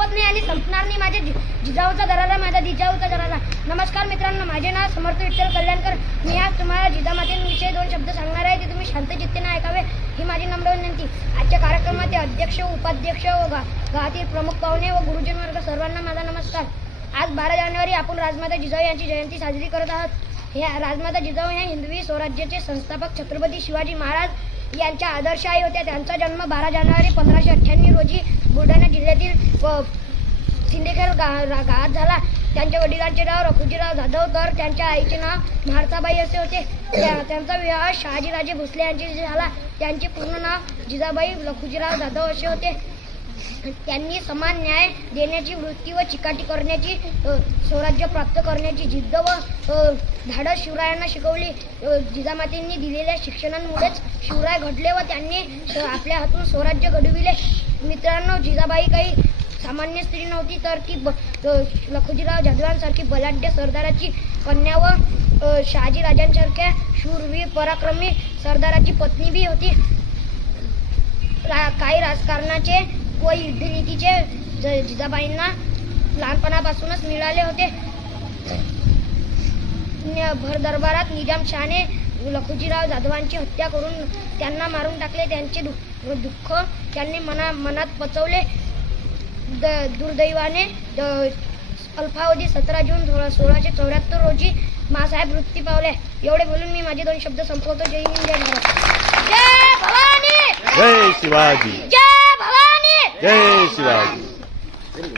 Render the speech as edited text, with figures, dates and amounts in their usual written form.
संपत नाही आणि संपणार नाही माझ्या जिजाऊचा दरारा, माझा जिजाऊचा दरारा. नमस्कार मित्रांनो, माझे नाव समर्थ विठ्ठल कल्याणकर. मी आज तुम्हाला जिजामातेविषयी 2 शब्द सांगणार आहे. ते तुम्ही शांत चित्तेने ऐकावे ही माझी नम्र विनंती. आजच्या कार्यक्रमाचे अध्यक्ष, उपाध्यक्ष व गावातील प्रमुख पाहुणे व गुरुजन वर्ग सर्वांना माझा नमस्कार. आज 12 जानेवारी आपण राजमाता जिजाऊ यांची जयंती साजरी करत आहोत. हे राजमाता जिजाऊ या हिंदवी स्वराज्याचे संस्थापक छत्रपती शिवाजी महाराज यांच्या आदर्श आई होत्या. त्यांचा जन्म 12 जानेवारी 1598 रोजी बुलढाणा जिल्ह्यातील सिंदेखेड गावात झाला. त्यांच्या वडिलांचे नाव लखुजीराव जाधव तर त्यांच्या आईचे नाव म्हाळसाबाई असे होते. त्यांचा विवाह शहाजीराजे भोसले यांच्याशी झाला. त्यांचे पूर्ण नाव जिजाबाई लखुजीराव जाधव असे होते. त्यांनी समान न्याय देण्याची वृत्ती व चिकाटी करण्याची, स्वराज्य प्राप्त करण्याची जिद्द व धाडस शिवरायांना शिकवली. जिजामातेंनी दिलेल्या शिक्षणामुळेच शिवराय घडले व त्यांनी आपल्या हातून स्वराज्य घडविले. मित्रांनो, जिजाबाई काही सामान्य स्त्री नव्हती, तर ती लखुजीराव जाधवांसारखी बलाढ्य सरदाराची कन्या व शहाजीराजांसारख्या शूरवीर पराक्रमी सरदाराची पत्नी बी होती. काही राजकारणाचे व युद्धनीतीचे जिजाबाईंना लहानपणापासूनच मिळाले होते. भर दरबारात निजामशाहाने लखुजीराव जाधवांची हत्या करून त्यांना मारून टाकले. त्यांचे दुःख त्यांनी मनात पचवले. दुर्दैवाने अल्पावधी 17 जून 1674 रोजी मासाहेब मृत्यू पावले. एवढे बोलून मी माझे 2 शब्द संपवतो. जय हिंद, जय भारत. जय भवानी, जय शिवाजी, जय भवानी, जय शिवाजी.